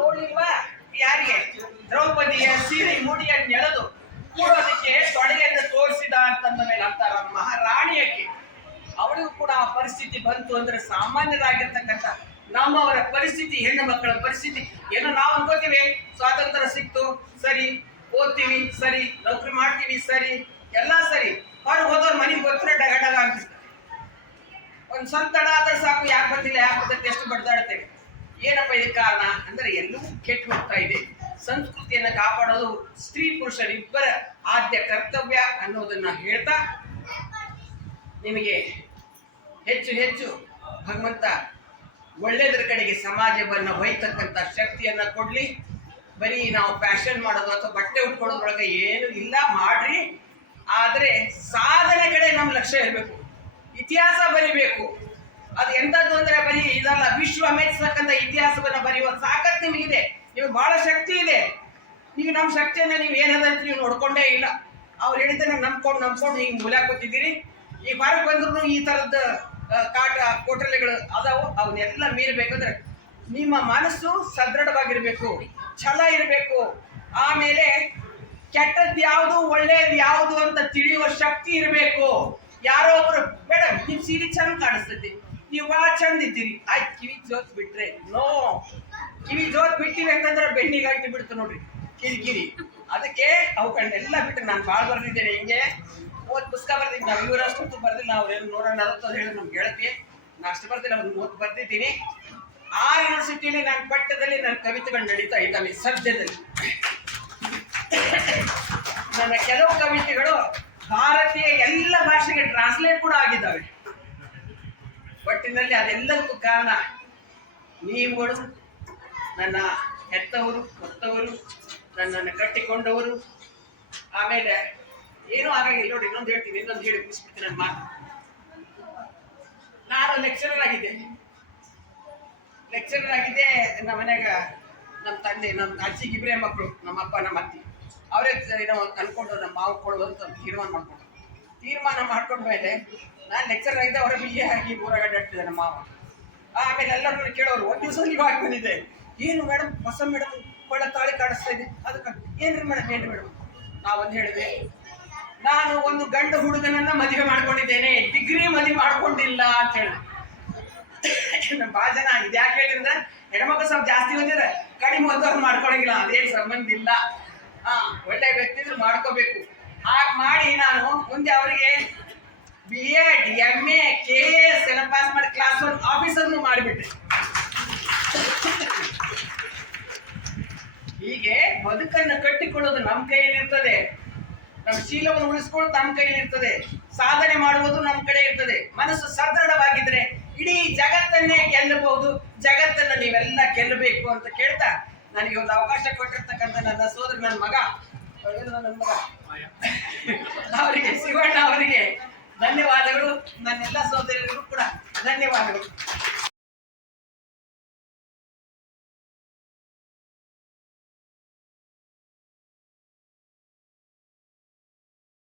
ನೋಡ್ಲಿಲ್ವಾ? ಯಾರಿಗೆ? ದ್ರೌಪದಿಯ ಸೀರೆ ಮುಡಿಯನ್ನು ಎಳೆದು ಕೂಡೋದಕ್ಕೆ ತೊಡೆಯನ್ನು ತೋರಿಸಿದ ಅಂತಂದ ಮೇಲೆ ಅಂತಾರ ಮಹಾರಾಣಿಯಕ್ಕೆ. ಅವಳಿಗೂ ಕೂಡ ಆ ಪರಿಸ್ಥಿತಿ ಬಂತು ಅಂದ್ರೆ ಸಾಮಾನ್ಯರಾಗಿರ್ತಕ್ಕಂಥ ನಮ್ಮವರ ಪರಿಸ್ಥಿತಿ, ಹೆಣ್ಣು ಮಕ್ಕಳ ಪರಿಸ್ಥಿತಿ ಏನೋ ನಾವು ಅನ್ಕೋತೀವಿ ಸ್ವಾತಂತ್ರ್ಯ ಸಿಕ್ತು ಸರಿ, ಓದ್ತೀವಿ ಸರಿ, ನೌಕರಿ ಮಾಡ್ತೀವಿ ಸರಿ, ಎಲ್ಲ ಸರಿ. ಹೊರಗೆ ಹೋದವ್ರು ಮನೆಗೆ ಬರ್ತಾರೆ ಡಗ ಡಗ ಅಂತಿರ್ತಾರೆ. ಒಂದು ಸ್ವಲ್ಪ ತಡ ಆದ್ರೆ ಸಾಕು, ಯಾಕೆ ಬಂದಿಲ್ಲ ಯಾಕೆ ಬರ್ತೈತೆ ಎಷ್ಟು ಬಡ್ದಾಡ್ತೇವೆ. ಏನಪ್ಪ ಇದಕ್ಕೆ ಕಾರಣ ಅಂದ್ರೆ ಎಲ್ಲವೂ ಕೆಟ್ಟು ಹೋಗ್ತಾ ಇದೆ. ಸಂಸ್ಕೃತಿಯನ್ನು ಕಾಪಾಡೋದು ಸ್ತ್ರೀ ಪುರುಷರಿಬ್ಬರ ಆದ್ಯ ಕರ್ತವ್ಯ ಅನ್ನೋದನ್ನ ಹೇಳ್ತಾ ನಿಮಗೆ ಹೆಚ್ಚು ಹೆಚ್ಚು ಭಗವಂತ ಒಳ್ಳೆಯದ್ರ ಕಡೆಗೆ ಸಮಾಜವನ್ನು ಒಯ್ತಕ್ಕಂಥ ಶಕ್ತಿಯನ್ನ ಕೊಡ್ಲಿ. ಬರೀ ನಾವು ಫ್ಯಾಷನ್ ಮಾಡೋದು ಅಥವಾ ಬಟ್ಟೆ ಉಟ್ಕೊಳ್ಳೋದ್ರೊಳಗೆ ಏನು ಇಲ್ಲ, ಮಾಡ್ರಿ. ಆದರೆ ಸಾಧನೆ ಕಡೆ ನಮ್ಮ ಲಕ್ಷ್ಯ ಇರಬೇಕು. ಇತಿಹಾಸ ಬರಿಬೇಕು. ಅದು ಎಂಥದ್ದು ಅಂದ್ರೆ ಬರೀ ಇದಲ್ಲ, ವಿಶ್ವ ಮೆಚ್ಚತಕ್ಕಂಥ ಇತಿಹಾಸವನ್ನು ಬರೆಯುವ ತಾಕತ್ತು ನಿಮಗಿದೆ. ನಿಮಗೆ ಬಹಳ ಶಕ್ತಿ ಇದೆ. ನೀವು ನಮ್ಮ ಶಕ್ತಿಯನ್ನು ನೀವು ಏನದಂತ ನೀವು ನೋಡ್ಕೊಂಡೇ ಇಲ್ಲ. ಅವ್ರು ಹೇಳಿದ್ದನ್ನ ನಂಬ್ಕೊಂಡು ಹಿಂಗೆ ಮೂಲ ಕೂತಿದ್ದೀರಿ. ಈ ಹೊರಗೆ ಬಂದ್ರು ಈ ಥರದ ಕೋಟಲೆಗಳು ಅದಾವು. ಅವನ್ನೆಲ್ಲ ಮೀರಬೇಕಂದ್ರೆ ನಿಮ್ಮ ಮನಸ್ಸು ಸದೃಢವಾಗಿರ್ಬೇಕು, ಛಲ ಇರಬೇಕು. ಆಮೇಲೆ ಕೆಟ್ಟದ್ದು ಯಾವುದು ಒಳ್ಳೇದು ಯಾವುದು ಅಂತ ತಿಳಿಯುವ ಶಕ್ತಿ ಇರಬೇಕು. ಯಾರೋ ಒಬ್ರು ಮೇಡಮ್ ನಿಮ್ ಸೀರೆ ಚಂದ ಕಾಣಿಸ್ತೈತಿ, ನೀವು ಬಹಳ ಚಂದ ಇದ್ದೀರಿ, ಆಯ್ತು ಕಿವಿ ಜೋತ್ ಬಿಟ್ರೆ ನೋ, ಕಿವಿ ಜೋತ್ ಬಿಟ್ಟಿವಿ ಅಂತಂದ್ರೆ ಬೆನ್ನಿಗೆ ಹಾಕಿ ಬಿಡ್ತು ನೋಡ್ರಿ ಕಿರಿಕಿರಿ. ಅದಕ್ಕೆ ಅವುಗಳನ್ನೆಲ್ಲ ಬಿಟ್ಟು ನಾನು ಭಾಳ ಬರ್ದಿದ್ದೇನೆ. ಹಿಂಗೆ 30 ಪುಸ್ತಕ ಬರ್ದಿದ್ದೀನಿ. ನಾವು ಇವರಷ್ಟು ಬರ್ದಿಲ್ಲ, ನಾವು 140 ಹೇಳಿ ನಮ್ಗೆ ಗೆಳತಿ. ನಾನು ಅಷ್ಟು ಬರ್ದಿಲ್ಲ, ಒಂದು 30 ಬರ್ದಿದ್ದೀನಿ. ಆ ಯೂನಿವರ್ಸಿಟಿಯಲ್ಲಿ ನಾನು ಪಟ್ಟದಲ್ಲಿ ನನ್ನ ಕವಿತೆಗಳು ನಡೀತಾ ಇದ್ದಾವೆ ಸದ್ಯದಲ್ಲಿ. ನನ್ನ ಕೆಲವು ಕವಿತೆಗಳು ಭಾರತೀಯ ಎಲ್ಲ ಭಾಷೆಗೆ ಟ್ರಾನ್ಸ್ಲೇಟ್ ಕೂಡ ಆಗಿದ್ದಾವೆ. ಒಟ್ಟಿನಲ್ಲಿ ಅದೆಲ್ಲದಕ್ಕೂ ಕಾರಣ ನೀವುಗಳು, ನನ್ನ ಹೆತ್ತವರು, ಹೊತ್ತವರು, ನನ್ನನ್ನು ಕಟ್ಟಿಕೊಂಡವರು. ಆಮೇಲೆ ಏನೂ ಆಗಿಲ್ಲ ನೋಡಿ, ಇನ್ನೊಂದು ಹೇಳ್ತೀನಿ, ಇನ್ನೊಂದು ಹೇಳಿ ಮುಗಿಸ್ಬಿಡ್ತೀನಿ ನನ್ನ ಮಾತು. ನಾನು ಲೆಕ್ಚರರ್ ಆಗಿದ್ದೆ. ನಮ್ಮ ಮನ್ಯಾಗ ನಮ್ಮ ತಂದೆ, ನಮ್ಮ ಅಜ್ಜಿಗೆ ಇಬ್ಬರೇ ಮಕ್ಕಳು, ನಮ್ಮ ಅಪ್ಪ ನಮ್ಮ ಅತ್ತಿ. ಅವರೇ ಏನೋ ಅನ್ಕೊಂಡು ನಮ್ಮ ಮಾವು ಕೊಡೋದು ಅಂತ ತೀರ್ಮಾನ ಮಾಡ್ಕೊಂಡ ಮೇಲೆ ನಾನು ಲೆಕ್ಚರ್ ಆಗಿದ್ದೆ. ಅವರ BA ಆಗಿ ಊರಾಗ ಅಡ್ಡಾಡ್ತಿದ್ದೆ ನಮ್ಮ ಮಾವ. ಆಮೇಲೆ ಎಲ್ಲರೂ ಕೇಳೋರು, ಒಂದು ದಿವಸ ನೀವು ಹಾಕಿ ಬಂದಿದ್ದೆ, ಏನು ಮೇಡಮ್ ಹೊಸ ಮೇಡಮ್ ಒಳ್ಳೆ ತಾಳಿ ಕಾಣಿಸ್ತಾ ಇದೆ, ಅದಕ್ಕೆ ಏನ್ರಿ ಮೇಡಮ್ ನಾವೊಂದು ಹೇಳಿದೆ, ನಾನು ಒಂದು ಗಂಡು ಹುಡುಗನನ್ನ ಮದುವೆ ಮಾಡ್ಕೊಂಡಿದ್ದೇನೆ, ಡಿಗ್ರಿ ಮದುವೆ ಮಾಡ್ಕೊಂಡಿಲ್ಲ ಅಂತ ಹೇಳಿದೆ. ಭಾಳ ಜನ ಇದು ಯಾಕೆ ಹೇಳಿದ್ರೆ ಹೆಣ್ಮಕ್ಳು ಸ್ವಲ್ಪ ಜಾಸ್ತಿ ಓದಿದ್ರೆ ಕಡಿಮೆ ಓದೋರು ಮಾಡ್ಕೊಳಂಗಿಲ್ಲ, ಅದೇನು ಸಂಬಂಧ ಇಲ್ಲ. ಒಳ್ಳೆ ವ್ಯಕ್ತಿ ಇದ್ರೆ ಮಾಡ್ಕೋಬೇಕು. ಹಾಗೆ ಮಾಡಿ ನಾನು ಮುಂದೆ ಅವರಿಗೆ B.Ed, MA, KS ಎಲ್ಲ ಪಾಸ್ ಮಾಡಿ ಕ್ಲಾಸ್ 1 ಆಫೀಸರ್ನು ಮಾಡಿಬಿಟ್ರೆ. ಹೀಗೆ ಬದುಕನ್ನು ಕಟ್ಟಿಕೊಳ್ಳೋದು ನಮ್ಮ ಕೈಯಲ್ಲಿರ್ತದೆ. ನಮ್ಮ ಶೀಲವನ್ನು ಉಳಿಸ್ಕೊಳ್ಳೋದು ನಮ್ಮ ಕೈಯಲ್ಲಿರ್ತದೆ. ಸಾಧನೆ ಮಾಡುವುದು ನಮ್ಮ ಕಡೆ ಇರ್ತದೆ. ಮನಸ್ಸು ಸದೃಢವಾಗಿದ್ರೆ ಇಡೀ ಜಗತ್ತನ್ನೇ ಗೆಲ್ಲಬಹುದು. ಜಗತ್ತನ್ನು ನೀವೆಲ್ಲ ಗೆಲ್ಲಬೇಕು ಅಂತ ಕೇಳ್ತಾ ನನಗೆ ಒಂದು ಅವಕಾಶ ಕೊಟ್ಟಿರ್ತಕ್ಕಂಥ ನನ್ನ ಸೋದರ, ನನ್ನ ಮಗ ಅವರಿಗೆ, ಶಿವಣ್ಣ ಅವರಿಗೆ ಧನ್ಯವಾದಗಳು. ನನ್ನೆಲ್ಲ ಸೋದರಿಗೂ ಕೂಡ ಧನ್ಯವಾದಗಳು.